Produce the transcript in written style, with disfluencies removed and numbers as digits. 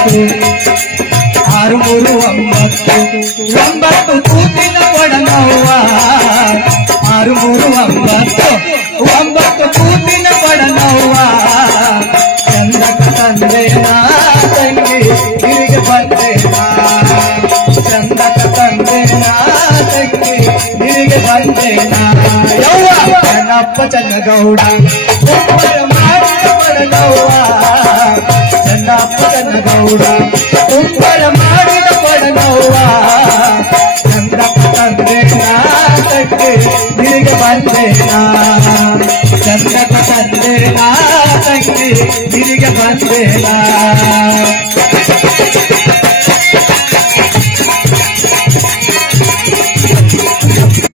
6 3 9 9 ಕೂತಿನ ಕೊಡನವ್ವ 6 3 9 9 ಕೂತಿನ ಕೊಡನವ್ವ ಚಂದಕ ತಂದೇನಾ ತಂಗಿ ತಿರುಗಿ ಬಂದೇನಾ ಚಂದಕ ತಂದೇನಾ ತಂಗಿ ತಿರುಗಿ ಬಂದೇನಾ ಯವ್ವ ಚೆನ್ನಪ್ಪ ಚೆನ್ನಗೌಡ ಕುಂಬಳ ಮಾಡಿದ ಕೊಡನವ್ವ ಚೆನ್ನಪ್ಪ ಚೆನ್ನಗೌಡ ಕುಂಬಳ ಮಾಡಿದ ಕೊಡನವ್ವ ಚಂದಕ ತಂದೇನಾ ತಂಗಿ ತಿರುಗಿ ಬಂದೇನಾ ಚಂದಕ ತಂದೇನಾ ತಂಗಿ ತಿರುಗಿ ಬಂದೇನಾ